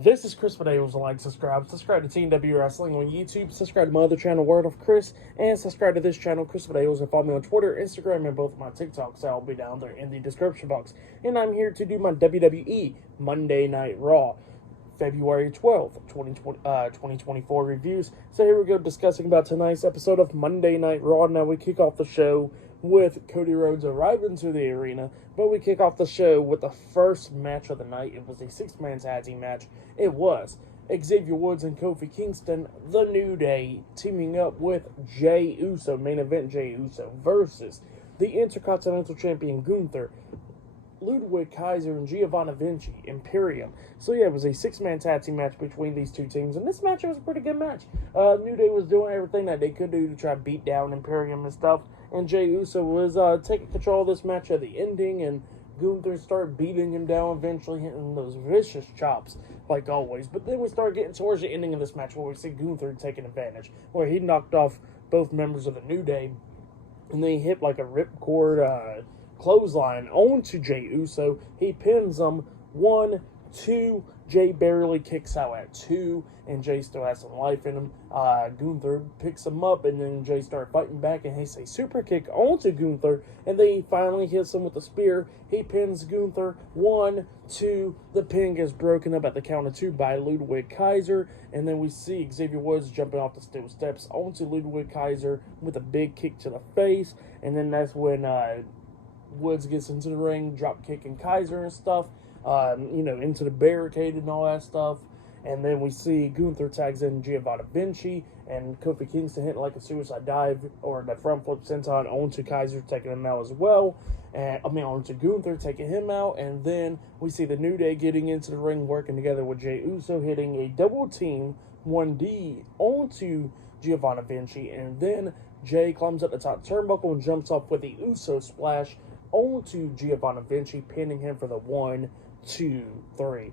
This is Chris Medeiros. Like, subscribe to TNW Wrestling on YouTube, subscribe to my other channel, Word of Chris, and subscribe to this channel, Chris Medeiros, and follow me on Twitter, Instagram, and both my TikToks. I'll be down there in the description box. And I'm here to do my WWE Monday Night Raw, February 12th, 2024 reviews. So here we go, discussing about tonight's episode of Monday Night Raw. Now we kick off the show with Cody Rhodes arriving to the arena, but we kick off the show with the first match of the night. It was a six-man tag team match. It was Xavier Woods and Kofi Kingston, The New Day, teaming up with Jey Uso, main event Jey Uso, versus the Intercontinental Champion Gunther, Ludwig Kaiser, and Giovanni Vinci, Imperium. So yeah, it was a six-man tag team match between these two teams, and this match was a pretty good match. New Day was doing everything that they could do to try to beat down Imperium and stuff, and Jey Uso was taking control of this match at the ending, and Gunther started beating him down, eventually hitting those vicious chops, like always. But then we started getting towards the ending of this match, where we see Gunther taking advantage, where he knocked off both members of the New Day, and then he hit like a ripcord clothesline onto Jey Uso. He pins him 1, 2. Jey barely kicks out at 2, and Jey still has some life in him. Gunther picks him up, and then Jey started fighting back, and he's a super kick onto Gunther, and then he finally hits him with a spear. He pins Gunther 1, 2. The pin gets broken up at the count of 2 by Ludwig Kaiser, and then we see Xavier Woods jumping off the steel steps onto Ludwig Kaiser with a big kick to the face, and then that's when Woods gets into the ring, drop kicking Kaiser and stuff, into the barricade and all that stuff. And then we see Gunther tags in Giovanni Vinci, and Kofi Kingston hitting like a suicide dive, or the front flip senton onto Kaiser, taking him out as well. And onto Gunther, taking him out. And then we see the New Day getting into the ring, working together with Jey Uso, hitting a double team 1D onto Giovanni Vinci. And then Jey climbs up the top turnbuckle and jumps off with the Uso splash onto Giovanni Vinci, pinning him for the 1, 2, 3.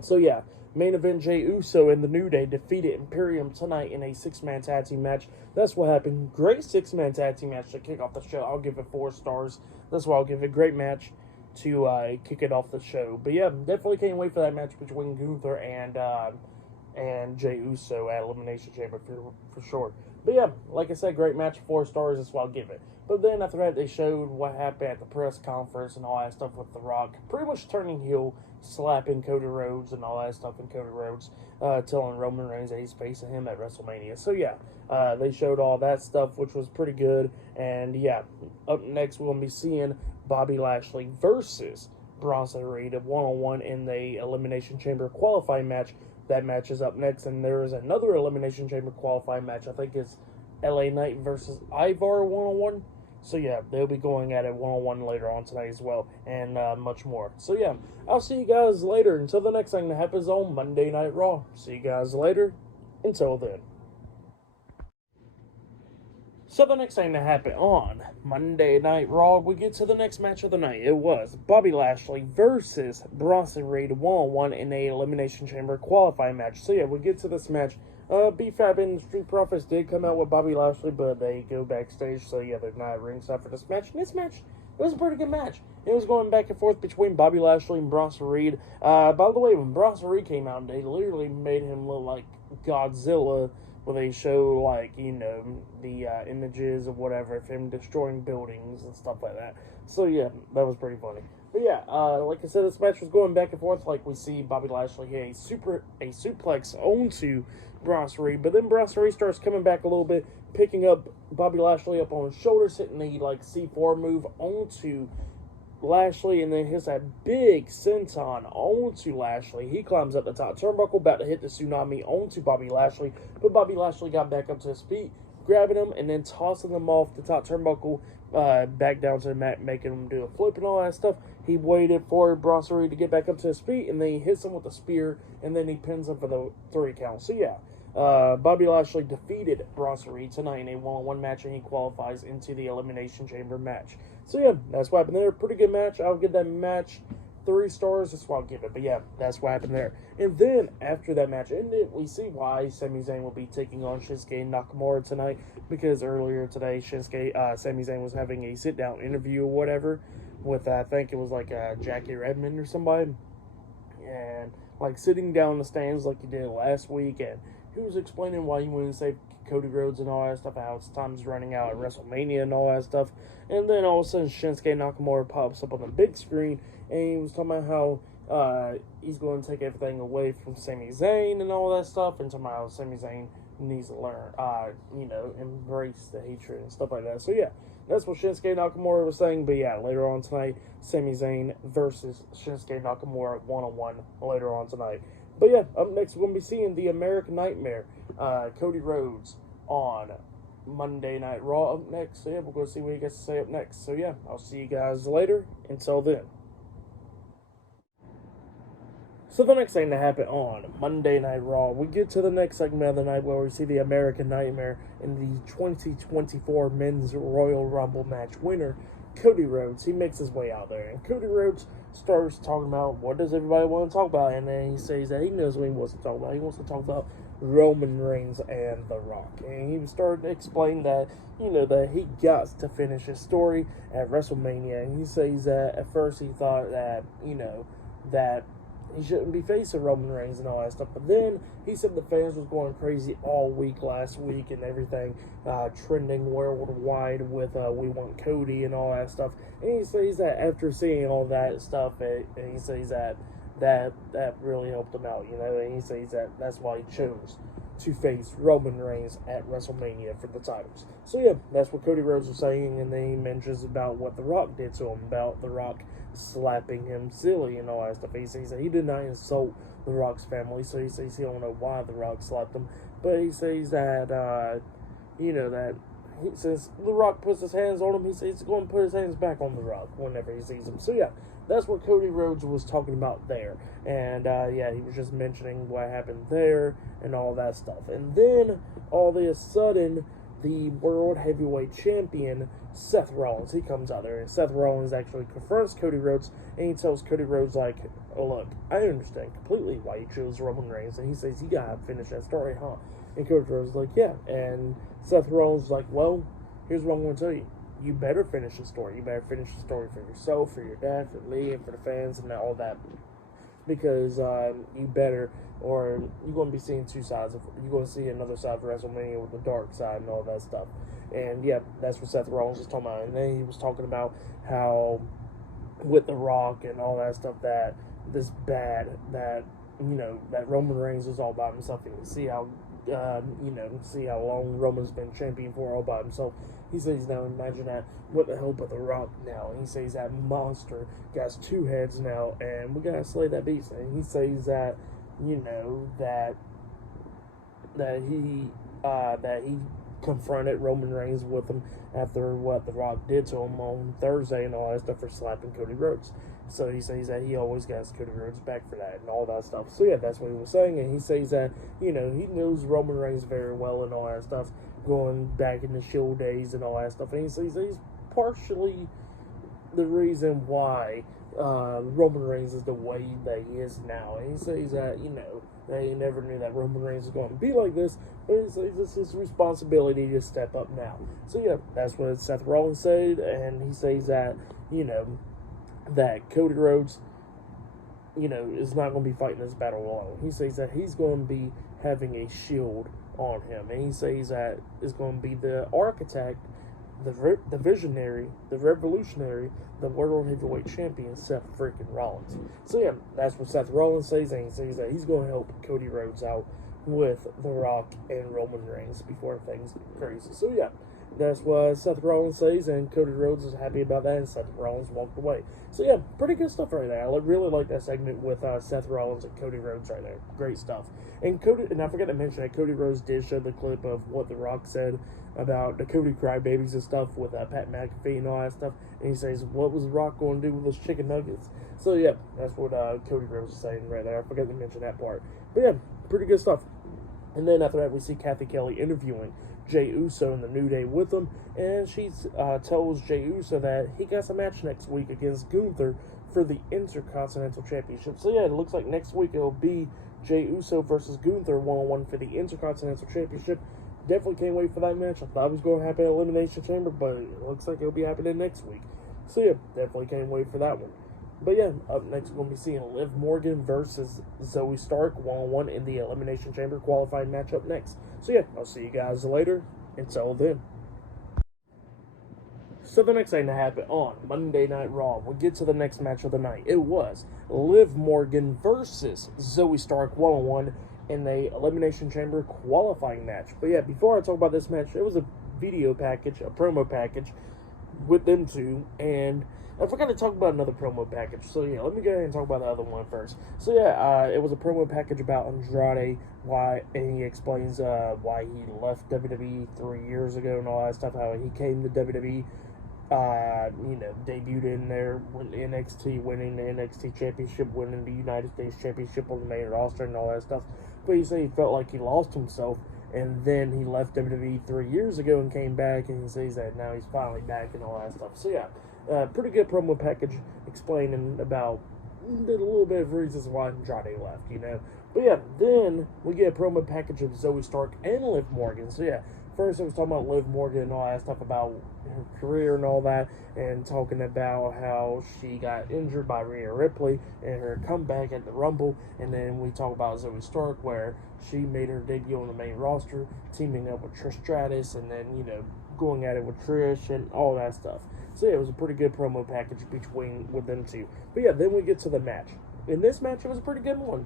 So yeah, main event Jey Uso and the New Day defeated Imperium tonight in a six-man tag team match. That's what happened. Great six-man tag team match to kick off the show. I'll give it 4 stars. That's why I'll give it a great match to kick it off the show. But yeah, definitely can't wait for that match between Gunther and Jey Uso at Elimination Chamber for sure. But yeah, like I said, great match, 4 stars. That's what I'll give it. But then after that, they showed what happened at the press conference and all that stuff with The Rock pretty much turning heel, slapping Cody Rhodes and all that stuff, and Cody Rhodes telling Roman Reigns that he's facing him at WrestleMania. So yeah, they showed all that stuff, which was pretty good. And yeah, up next we're going to be seeing Bobby Lashley versus Bronson Reed, a one-on-one in the Elimination Chamber qualifying match. That match is up next, and there is another Elimination Chamber qualifying match. I think it's LA Knight versus Ivar one-on-one. So yeah, they'll be going at it one-on-one later on tonight as well, and much more. So yeah, I'll see you guys later. Until the next thing that happens on Monday Night Raw. See you guys later. Until then. So the next thing that happened on Monday Night Raw, we get to the next match of the night. It was Bobby Lashley versus Bronson Reed one-on-one in a Elimination Chamber qualifying match. So yeah, we get to this match. B-Fab and the Street Profits did come out with Bobby Lashley, but they go backstage, so yeah, they're not ringside for this match. And this match, it was a pretty good match. It was going back and forth between Bobby Lashley and Bronson Reed. By the way, when Bronson Reed came out, they literally made him look like Godzilla, where they show, like, the images or whatever of him destroying buildings and stuff like that. So yeah, that was pretty funny. But yeah, like I said, this match was going back and forth. Like we see Bobby Lashley hit a suplex onto Bronson Reed, but then Bronson Reed starts coming back a little bit, picking up Bobby Lashley up on his shoulders, hitting the C4 move onto Lashley, and then hits that big senton onto Lashley. He climbs up the top turnbuckle, about to hit the tsunami onto Bobby Lashley, but Bobby Lashley got back up to his feet, grabbing him and then tossing him off the top turnbuckle back down to the mat, making him do a flip and all that stuff. He waited for Bronson Reed to get back up to his feet, and then he hits him with a spear, and then he pins him for the 3 count. So yeah, Bobby Lashley defeated Bronson Reed tonight in a one-on-one match, and he qualifies into the Elimination Chamber match. So yeah, that's what happened there. Pretty good match. I'll give that match 3 stars. That's what I'll give it. But yeah, that's what happened there. And then after that match ended, we see why Sami Zayn will be taking on Shinsuke Nakamura tonight, because earlier today, Sami Zayn was having a sit-down interview or whatever with, I think it was like Jackie Redmond or somebody. and like sitting down in the stands like he did last week, and he was explaining why he wouldn't save Cody Rhodes and all that stuff, how his time's running out at WrestleMania and all that stuff. And then all of a sudden Shinsuke Nakamura pops up on the big screen, and he was talking about how he's going to take everything away from Sami Zayn and all that stuff, and talking about how Sami Zayn needs to learn, embrace the hatred and stuff like that. So yeah, that's what Shinsuke Nakamura was saying. But yeah, later on tonight, Sami Zayn versus Shinsuke Nakamura one-on-one later on tonight. But yeah, up next we're going to be seeing the American Nightmare, Cody Rhodes, on Monday Night Raw up next. So yeah, we're going to see what he gets to say up next. So yeah, I'll see you guys later. Until then. So the next thing to happen on Monday Night Raw, we get to the next segment of the night where we see the American Nightmare in the 2024 Men's Royal Rumble match winner, Cody Rhodes. He makes his way out there, and Cody Rhodes starts talking about what does everybody want to talk about, and then he says that he knows what he wants to talk about. He wants to talk about Roman Reigns and The Rock, and he started to explain that, that he got to finish his story at WrestleMania, and he says that at first he thought that, that he shouldn't be facing Roman Reigns and all that stuff. But then he said the fans was going crazy all week last week and everything, trending worldwide with We Want Cody and all that stuff. And he says that after seeing all that stuff, and he says that really helped him out, and he says that that's why he chose to face Roman Reigns at WrestleMania for the titles. So yeah, that's what Cody Rhodes was saying, and then he mentions about what The Rock did to him, about The Rock slapping him silly and all that stuff. He says that he did not insult The Rock's family, so he says he don't know why The Rock slapped him, but he says that, that he says The Rock puts his hands on him, he says he's going to put his hands back on The Rock whenever he sees him. So yeah, that's what Cody Rhodes was talking about there. And yeah, he was just mentioning what happened there and all that stuff. And then all of a sudden, the World Heavyweight Champion, Seth Rollins, he comes out there, and Seth Rollins actually confronts Cody Rhodes, and he tells Cody Rhodes, like, oh, look, I understand completely why you chose Roman Reigns, and he says, you gotta finish that story, huh? And Cody Rhodes is like, yeah, and Seth Rollins is like, well, here's what I'm going to tell you. You better finish the story. You better finish the story for yourself, for your dad, for me, and for the fans, and all that. Because you better, or you're going to be seeing two sides of, you're going to see another side of WrestleMania with the dark side and all that stuff. And yeah, that's what Seth Rollins was talking about. And then he was talking about how with The Rock and all that stuff, that this bad, that, that Roman Reigns is all by himself. And you see how, see how long Roman's been champion for all by himself. He says, now imagine that with the help of The Rock now. And he says that monster got 2 heads now, and we gotta slay that beast. And he says that, that he confronted Roman Reigns with him after what The Rock did to him on Thursday and all that stuff for slapping Cody Rhodes. So he says that he always gets Cody Rhodes back for that and all that stuff. So yeah, that's what he was saying. And he says that, he knows Roman Reigns very well and all that stuff, going back in the Shield days and all that stuff. And he says he's partially the reason why Roman Reigns is the way that he is now. And he says that, that he never knew that Roman Reigns was going to be like this, but he says it's his responsibility to step up now. So yeah, that's what Seth Rollins said, and he says that, that Cody Rhodes, is not going to be fighting this battle alone. He says that he's going to be having a shield on him, and he says that it's going to be the architect, the visionary, the revolutionary, the World Heavyweight Champion, Seth freaking Rollins. So yeah, that's what Seth Rollins says, and he says that he's going to help Cody Rhodes out with The Rock and Roman Reigns before things get crazy. So yeah, that's what Seth Rollins says, and Cody Rhodes is happy about that, and Seth Rollins walked away. So yeah, pretty good stuff right there. I really like that segment with Seth Rollins and Cody Rhodes right there. Great stuff. And I forgot to mention that Cody Rhodes did show the clip of what The Rock said about the Cody crybabies and stuff with Pat McAfee and all that stuff. And he says, what was The Rock going to do with those chicken nuggets? So yeah, that's what Cody Rhodes is saying right there. I forgot to mention that part. But yeah, pretty good stuff. And then after that, we see Kathy Kelly interviewing Jey Uso in the New Day with him, and she tells Jey Uso that he got a match next week against Gunther for the Intercontinental Championship. So yeah, it looks like next week it'll be Jey Uso versus Gunther one-on-one for the Intercontinental Championship. Definitely can't wait for that match. I thought it was going to happen at Elimination Chamber, but it looks like it'll be happening next week. So yeah, definitely can't wait for that one. But yeah, up next we're going to be seeing Liv Morgan versus Zoe Stark one-on-one in the Elimination Chamber qualifying match up next. So yeah, I'll see you guys later. Until then. So the next thing to happen on Monday Night Raw, we get to the next match of the night. It was Liv Morgan versus Zoe Stark one-on-one in the Elimination Chamber qualifying match. But yeah, before I talk about this match, it was a video package, a promo package with them two, and I forgot to talk about another promo package. So yeah, let me go ahead and talk about the other one first. So yeah, it was a promo package about Andrade, and he explains why he left WWE 3 years ago and all that stuff, how he came to WWE, debuted in there, went to NXT, winning the NXT Championship, winning the United States Championship on the main roster and all that stuff. But he said he felt like he lost himself, and then he left WWE 3 years ago and came back, and he says that now he's finally back and all that stuff. So yeah, pretty good promo package explaining about a little bit of reasons why Andrade left, But yeah, then we get a promo package of Zoe Stark and Liv Morgan. So yeah, first it was talking about Liv Morgan and all that stuff about her career and all that, and talking about how she got injured by Rhea Ripley and her comeback at the Rumble. And then we talk about Zoe Stark, where she made her debut on the main roster, teaming up with Trish Stratus, and then, going at it with Trish and all that stuff. So yeah, it was a pretty good promo package with them two. But yeah, then we get to the match. In this match, it was a pretty good one.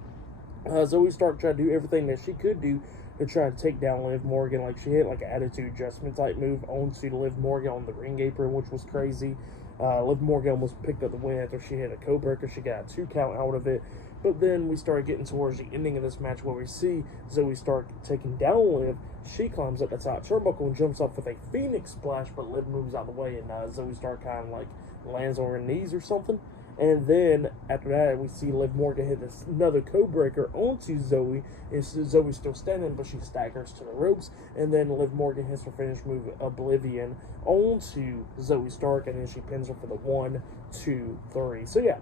Zoe Stark tried to do everything that she could do to try to take down Liv Morgan. Like, she hit like an attitude adjustment type move onto Liv Morgan on the ring apron, which was crazy. Liv Morgan almost picked up the win after she hit a codebreaker. She got a 2 count out of it. But then we started getting towards the ending of this match, where we see Zoe Stark taking down Liv. She climbs up the top turnbuckle and jumps off with a Phoenix splash, but Liv moves out of the way, and Zoe Stark kind of like lands on her knees or something. And then after that, we see Liv Morgan hit another codebreaker onto Zoe, and Zoe's still standing, but she staggers to the ropes. And then Liv Morgan hits her finish move, Oblivion, onto Zoe Stark, and then she pins her for the 1, 2, 3. So yeah,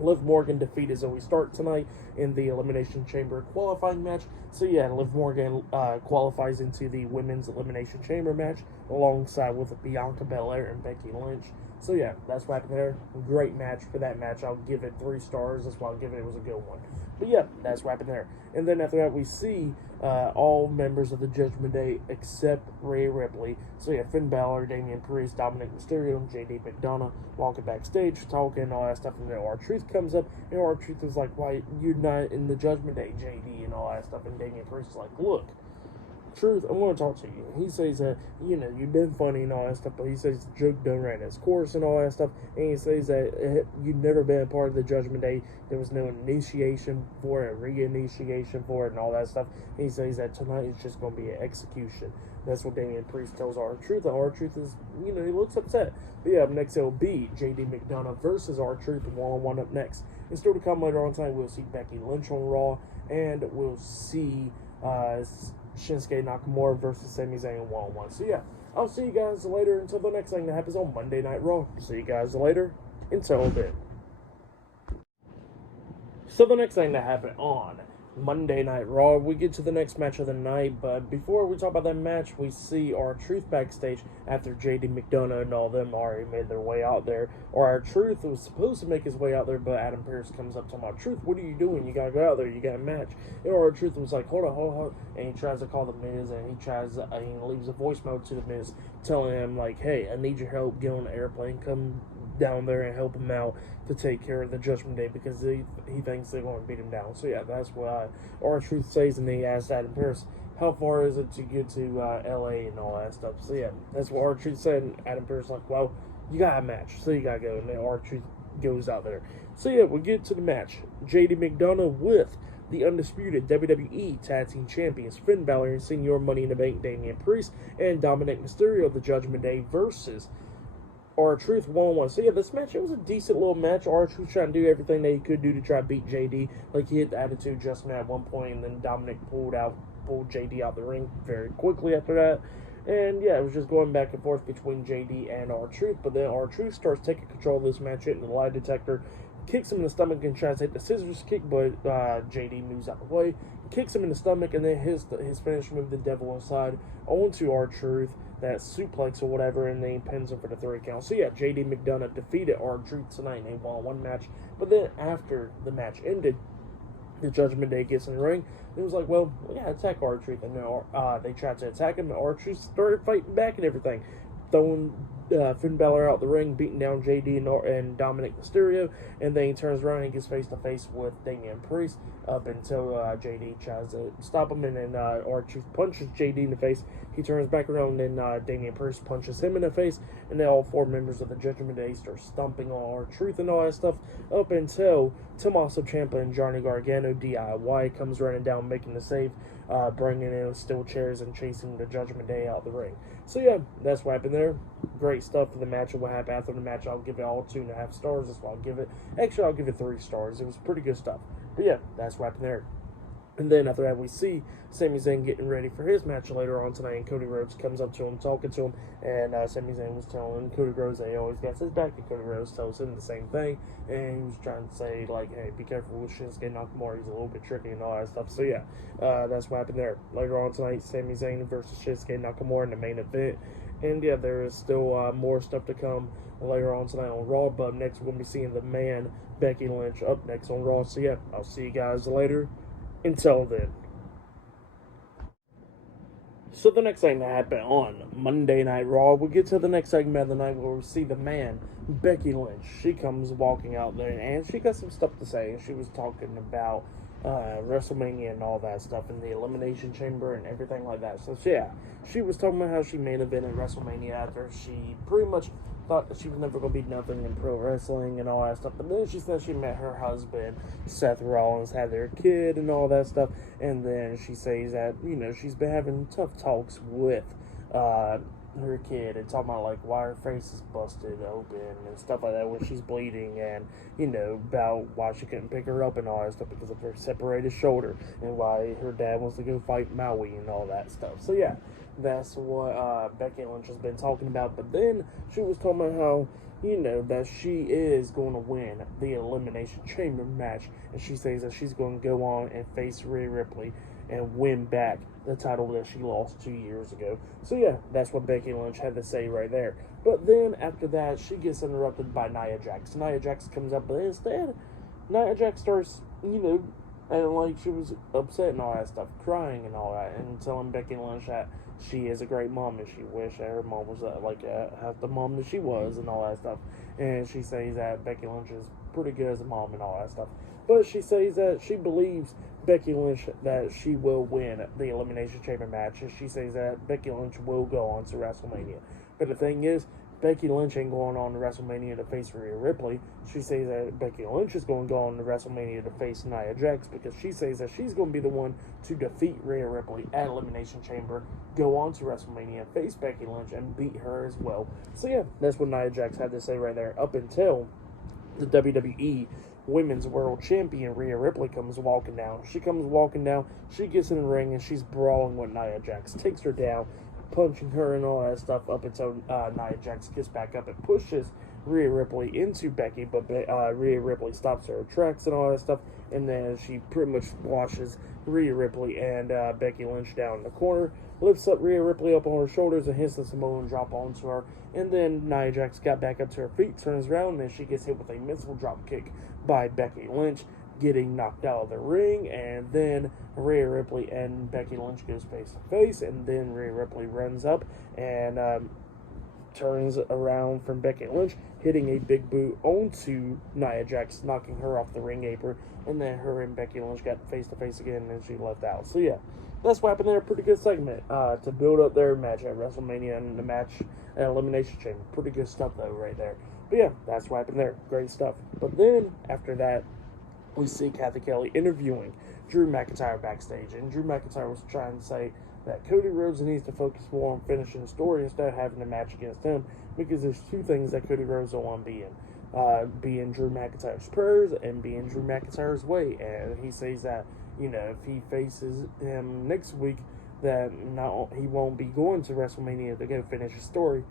Liv Morgan defeated Zoe Stark tonight in the Elimination Chamber qualifying match. So yeah, Liv Morgan qualifies into the Women's Elimination Chamber match alongside with Bianca Belair and Becky Lynch. So yeah, that's what happened there. Great match for that match. I'll give it 3 stars. That's why I'll give it. It was a good one. But yeah, that's what happened there. And then after that, we see all members of the Judgment Day except Rhea Ripley. So yeah, Finn Balor, Damian Priest, Dominic Mysterio, JD McDonough walking backstage, talking, all that stuff. And then R-Truth comes up, and R-Truth is like, "Why you're not in the Judgment Day, JD?" and all that stuff. And Damian Priest is like, "Look, Truth, I want to talk to you." He says that, you've been funny and all that stuff, but he says the joke done ran its course and all that stuff, and he says that you've never been a part of the Judgment Day. There was no initiation for it, re-initiation for it, and all that stuff. And he says that tonight is just going to be an execution. That's what Damian Priest tells R-Truth. R-Truth is, he looks upset. But yeah, up next it'll be JD McDonough versus R-Truth, one-on-one up next. And still to come later on tonight, we'll see Becky Lynch on Raw, and we'll see Shinsuke Nakamura versus Sami Zayn one-on-one. So yeah, I'll see you guys later until the next thing that happens on Monday Night Raw. See you guys later. Until then. So the next thing that happened on Monday Night Raw, we get to the next match of the night, but before we talk about that match, we see R-Truth backstage after JD McDonough and all them already made their way out there. Or R-Truth was supposed to make his way out there, but Adam Pearce comes up to him, "Truth, what are you doing? You gotta go out there, you got a match." And R-Truth was like, hold on, and he tries to call the Miz, and he leaves a voicemail to the Miz telling him like, "Hey, I need your help, get on the airplane, come down there and help him out to take care of the Judgment Day," because he thinks they're going to beat him down. So yeah, that's what R-Truth says, and he asks Adam Pearce, "How far is it to get to LA and all that stuff?" So yeah, that's what R-Truth said, and Adam Pearce like, "Well, you got a match, so you got to go." And then R-Truth goes out there. So yeah, we get to the match. JD McDonough with the undisputed WWE Tag Team Champions Finn Balor and Senior Money in the Bank Damian Priest and Dominic Mysterio of the Judgment Day versus R-Truth one-on-one. So yeah, this match, it was a decent little match. R-Truth trying to do everything that he could do to try to beat JD. Like, he hit the attitude adjustment at one point, and then Dominic pulled JD out the ring very quickly after that. And yeah, it was just going back and forth between JD and R-Truth. But then R-Truth starts taking control of this match, hitting the lie detector, kicks him in the stomach and tries to hit the scissors kick, but JD moves out of the way, kicks him in the stomach, and then his finish move, the Devil Inside, onto R-Truth, that suplex or whatever, and then he pins him for the 3 count. So yeah, JD McDonough defeated R-Truth tonight, and they won one match. But then after the match ended, the Judgment Day gets in the ring. It was like, well, we gotta attack R-Truth, and they tried to attack him, and R-Truth started fighting back and everything, throwing Finn Balor out the ring, beating down JD and Dominic Mysterio, and then he turns around and gets face to face with Damian Priest up until JD tries to stop him, and then R-Truth punches JD in the face. He turns back around, and then Damian Priest punches him in the face, and then all 4 members of the Judgment Day start stomping on R-Truth and all that stuff up until Tommaso Ciampa and Johnny Gargano DIY comes running down, making the save, bringing in steel chairs and chasing the Judgment Day out of the ring. So yeah, that's what happened there. Great stuff for the match, and what happened after the match, I'll give it all 2.5 stars. That's what I'll give it. Actually, I'll give it 3 stars. It was pretty good stuff. But yeah, that's what happened there. And then after that, we see Sami Zayn getting ready for his match later on tonight, and Cody Rhodes comes up to him, talking to him, and Sami Zayn was telling Cody Rhodes that he always gets his back, and Cody Rhodes tells him the same thing, and he was trying to say, like, hey, be careful with Shinsuke Nakamura, he's a little bit tricky and all that stuff. So yeah, that's what happened there. Later on tonight, Sami Zayn versus Shinsuke Nakamura in the main event, and yeah, there is still more stuff to come later on tonight on Raw, but next we're going to be seeing the man, Becky Lynch, up next on Raw. So yeah, I'll see you guys later. Until then. So the next thing that happened on Monday Night Raw, we get to the next segment of the night where we see the man, Becky Lynch. She comes walking out there, and she got some stuff to say. She was talking about WrestleMania and all that stuff, in the Elimination Chamber and everything like that. So yeah, she was talking about how she main evented WrestleMania after she pretty much thought that she was never going to be nothing in pro wrestling and all that stuff. But then she said she met her husband, Seth Rollins, had their kid and all that stuff. And then she says that, you know, she's been having tough talks with her kid and talking about, like, why her face is busted open and stuff like that, where she's bleeding, and, you know, about why she couldn't pick her up and all that stuff because of her separated shoulder, and why her dad wants to go fight Maui and all that stuff. So yeah, that's what Becky Lynch has been talking about. But then she was talking about how, you know, that she is going to win the Elimination Chamber match, and she says that she's going to go on and face Rhea Ripley and win back the title that she lost 2 years ago. So yeah, that's what Becky Lynch had to say right there. But then after that, she gets interrupted by Nia Jax. Nia Jax comes up, but instead, Nia Jax starts, you know, and like she was upset and all that stuff, crying and all that, and telling Becky Lynch that she is a great mom and she wished that her mom was half the mom that she was and all that stuff. And she says that Becky Lynch is pretty good as a mom and all that stuff. But she says that she believes Becky Lynch that she will win the Elimination Chamber match, and she says that Becky Lynch will go on to WrestleMania. But the thing is, Becky Lynch ain't going on to WrestleMania to face Rhea Ripley. She says that Becky Lynch is going to go on to WrestleMania to face Nia Jax, because she says that she's going to be the one to defeat Rhea Ripley at Elimination Chamber, go on to WrestleMania, face Becky Lynch, and beat her as well. So yeah, that's what Nia Jax had to say right there, up until the WWE Women's World Champion Rhea Ripley comes walking down. She comes walking down, she gets in the ring, and she's brawling with Nia Jax, takes her down, punching her and all that stuff, up until Nia Jax gets back up and pushes Rhea Ripley into Becky, but Rhea Ripley stops her tracks and all that stuff, and then she pretty much washes Rhea Ripley and Becky Lynch down in the corner, lifts up Rhea Ripley up on her shoulders and hits the Samoan drop onto her, and then Nia Jax got back up to her feet, turns around, and she gets hit with a missile drop kick by Becky Lynch, getting knocked out of the ring, and then Rhea Ripley and Becky Lynch goes face to face, and then Rhea Ripley runs up and turns around from Becky Lynch, hitting a big boot onto Nia Jax, knocking her off the ring apron, and then her and Becky Lynch got face to face again, and she left out. So yeah, that's what happened there. Pretty good segment to build up their match at WrestleMania and the match at Elimination Chamber. Pretty good stuff though right there. But yeah, that's what happened there. Great stuff. But then after that, we see Kathy Kelly interviewing Drew McIntyre backstage, and Drew McIntyre was trying to say that Cody Rhodes needs to focus more on finishing the story instead of having a match against him, because there's two things that Cody Rhodes don't want to be in. Being Drew McIntyre's prayers and being Drew McIntyre's way. And he says that, you know, if he faces him next week, that he won't be going to WrestleMania to go finish his story,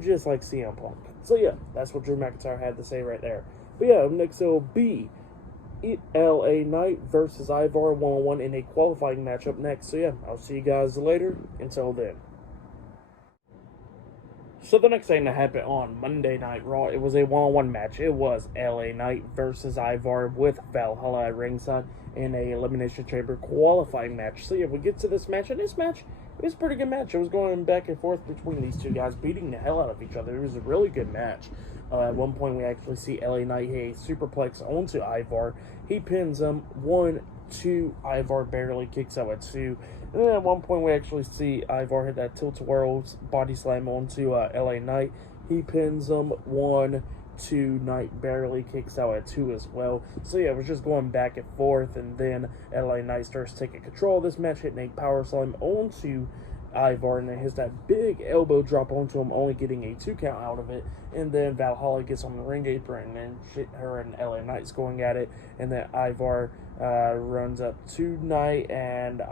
just like CM Punk. So yeah, that's what Drew McIntyre had to say right there. But yeah, up next it'll be LA Knight versus Ivar one-on-one in a qualifying matchup next. So yeah, I'll see you guys later. Until then. So the next thing that happened on Monday Night Raw, it was a one-on-one match. It was LA Knight versus Ivar with Valhalla at ringside in a Elimination Chamber qualifying match. So yeah, we get to this match, and this match, it was a pretty good match. It was going back and forth between these two guys, beating the hell out of each other. It was a really good match. At one point, we actually see LA Knight hit a superplex onto Ivar. He pins him 1, 2. Ivar barely kicks out at 2. And then at one point, we actually see Ivar hit that tilt-a-whirl body slam onto LA Knight. He pins him 1, 2. Knight barely kicks out at 2 as well. So yeah, it was just going back and forth. And then LA Knight starts taking control of this match, hitting a power slam onto Ivar, and then hits that big elbow drop onto him, only getting a 2 count out of it. And then Valhalla gets on the ring apron, and then her and LA Knight's going at it. And then Ivar runs up to Knight, and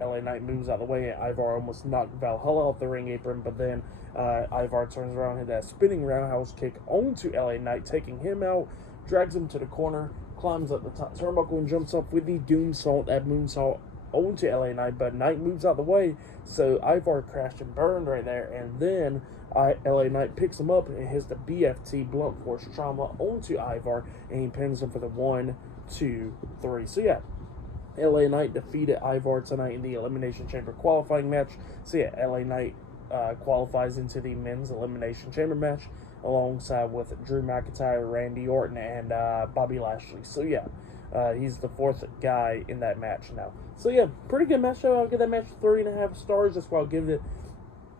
LA Knight moves out of the way, and Ivar almost knocked Valhalla off the ring apron, but then Ivar turns around and hit that spinning roundhouse kick onto LA Knight, taking him out, drags him to the corner, climbs up the top turnbuckle, and jumps up with the Doomsault, that moonsault onto LA Knight, but Knight moves out the way, so Ivar crashed and burned right there, and then LA Knight picks him up and hits the BFT, blunt force trauma, onto Ivar, and he pins him for the 1, 2, 3. So yeah, LA Knight defeated Ivar tonight in the Elimination Chamber qualifying match. So yeah, LA Knight qualifies into the Men's Elimination Chamber match alongside with Drew McIntyre, Randy Orton, and Bobby Lashley. So yeah, he's the 4th guy in that match now. So yeah, pretty good match. I'll give that match 3.5 stars. That's why I'll give it.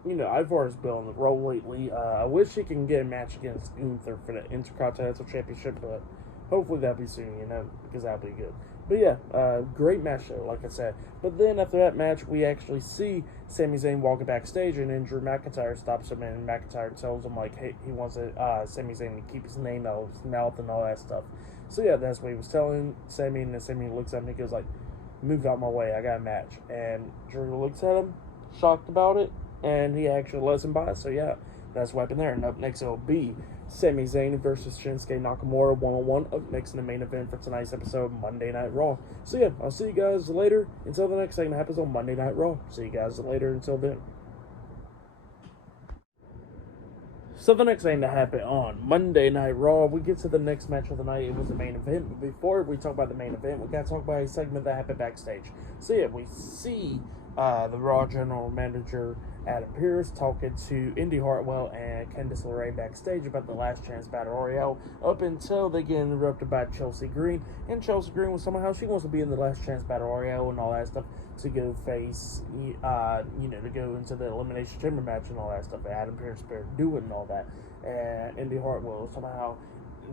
You know, Ivar's been on the roll lately. I wish he can get a match against Gunther for the Intercontinental Championship, but hopefully that'll be soon, you know, because that'll be good. But yeah, great match though, like I said. But then after that match, we actually see Sami Zayn walking backstage, and then Drew McIntyre stops him, and McIntyre tells him, like, hey, he wants Sami Zayn to keep his name out of his mouth and all that stuff. So yeah, that's what he was telling Sami, and then Sami looks at him and he goes like, move out my way, I got a match. And Drew looks at him, shocked about it, and he actually lets him by. So yeah, that's what happened there. And up next it'll be Sami Zayn versus Shinsuke Nakamura one-on-one, up next in the main event for tonight's episode of Monday Night Raw. So yeah, I'll see you guys later. Until the next thing that happens on Monday Night Raw. See you guys later until then. So the next thing that happened on Monday Night Raw, we get to the next match of the night. It was the main event. But before we talk about the main event, we got to talk about a segment that happened backstage. So yeah, we see the Raw General Manager Adam Pearce talking to Indy Hartwell and Candice LeRae backstage about the Last Chance Battle Royale, up until they get interrupted by Chelsea Green. And Chelsea Green was somehow she wants to be in the Last Chance Battle Royale and all that stuff to go face, to go into the Elimination Chamber match and all that stuff. Adam Pearce prepared to do it and all that. And Indy Hartwell somehow,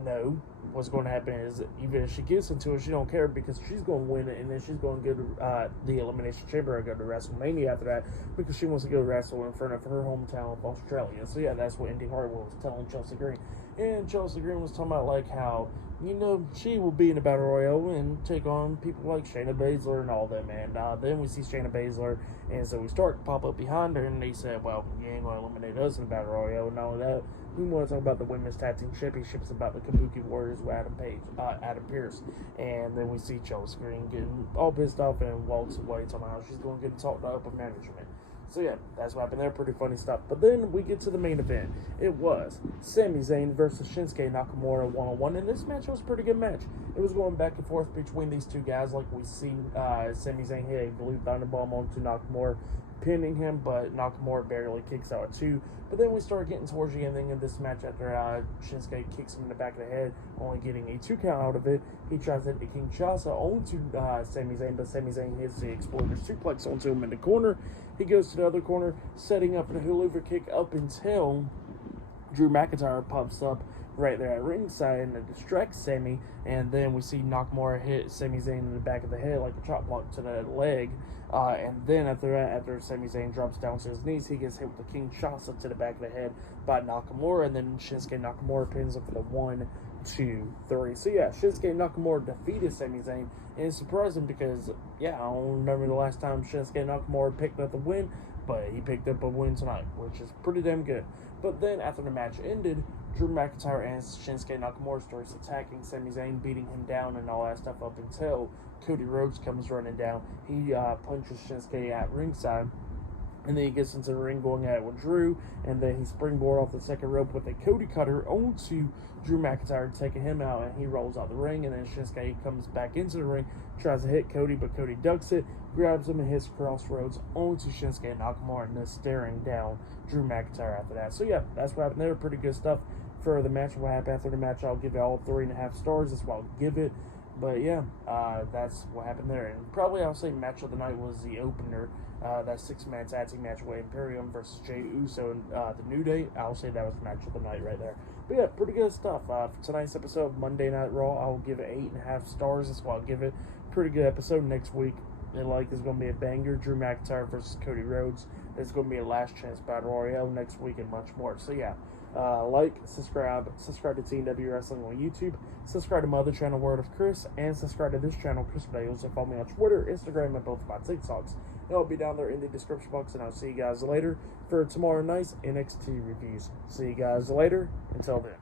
no, what's going to happen is even if she gets into it, she don't care because she's going to win it, and then she's going to go to the Elimination Chamber and go to WrestleMania after that because she wants to go wrestle in front of her hometown of Australia. So yeah, that's what Indy Hartwell was telling Chelsea Green. And Chelsea Green was talking about like how, she will be in a Battle Royale and take on people like Shayna Baszler and all them. And then we see Shayna Baszler, and so we start to pop up behind her, and they said, well, you ain't going to eliminate us in a Battle Royale. And all of that, we want to talk about the Women's Tag Team Championships, about the Kabuki Warriors with Adam Pearce. And then we see Chelsea Green getting all pissed off and walks away, talking about how she's going to get talked to upper management. So yeah, that's what happened there. Pretty funny stuff. But then we get to the main event. It was Sami Zayn versus Shinsuke Nakamura one-on-one. And this match was a pretty good match. It was going back and forth between these two guys. Like we see Sami Zayn hit a blue thunderbomb onto Nakamura, pinning him, but Nakamura barely kicks out at 2. But then we start getting towards the ending of this match after Shinsuke kicks him in the back of the head, only getting a 2 count out of it. He tries to hit the Kinshasa onto Sami Zayn, but Sami Zayn hits the exploder suplex onto him in the corner. He goes to the other corner, setting up a hula kick up until Drew McIntyre pops up right there at ringside and it distracts Sami, and then we see Nakamura hit Sami Zayn in the back of the head like a chop block to the leg, and then after that, after Sami Zayn drops down to his knees, he gets hit with the Kinshasa to the back of the head by Nakamura, and then Shinsuke Nakamura pins him for the 1, 2, 3. So yeah, Shinsuke Nakamura defeated Sami Zayn, and it's surprising because, yeah, I don't remember the last time Shinsuke Nakamura picked up a win, but he picked up a win tonight, which is pretty damn good. But then after the match ended, Drew McIntyre and Shinsuke Nakamura starts attacking Sami Zayn, beating him down and all that stuff up until Cody Rhodes comes running down. He punches Shinsuke at ringside. And then he gets into the ring going at it with Drew, and then he springboard off the second rope with a Cody cutter onto Drew McIntyre, taking him out, and he rolls out the ring, and then Shinsuke comes back into the ring, tries to hit Cody, but Cody ducks it, grabs him, and hits crossroads onto Shinsuke Nakamura, and then staring down Drew McIntyre after that. So yeah, that's what happened there. Pretty good stuff for the match. What happened after the match, I'll give it all 3.5 stars. That's what I'll give it. But yeah, that's what happened there. And probably I'll say match of the night was the opener. That 6-man tag team match with Imperium versus Jey Uso and the New Day. I'll say that was the match of the night right there. But yeah, pretty good stuff. For tonight's episode of Monday Night Raw, I'll give it 8.5 stars. That's what I'll give it. Pretty good episode. Next week, it's going to be a banger. Drew McIntyre versus Cody Rhodes. There's going to be a last chance battle royale next week and much more. So yeah. Like, subscribe to TNW Wrestling on YouTube, subscribe to my other channel, Word of Chris, and subscribe to this channel, Chris Videos, and follow me on Twitter, Instagram, and both of my TikToks. It'll be down there in the description box, and I'll see you guys later for tomorrow night's NXT reviews. See you guys later. Until then.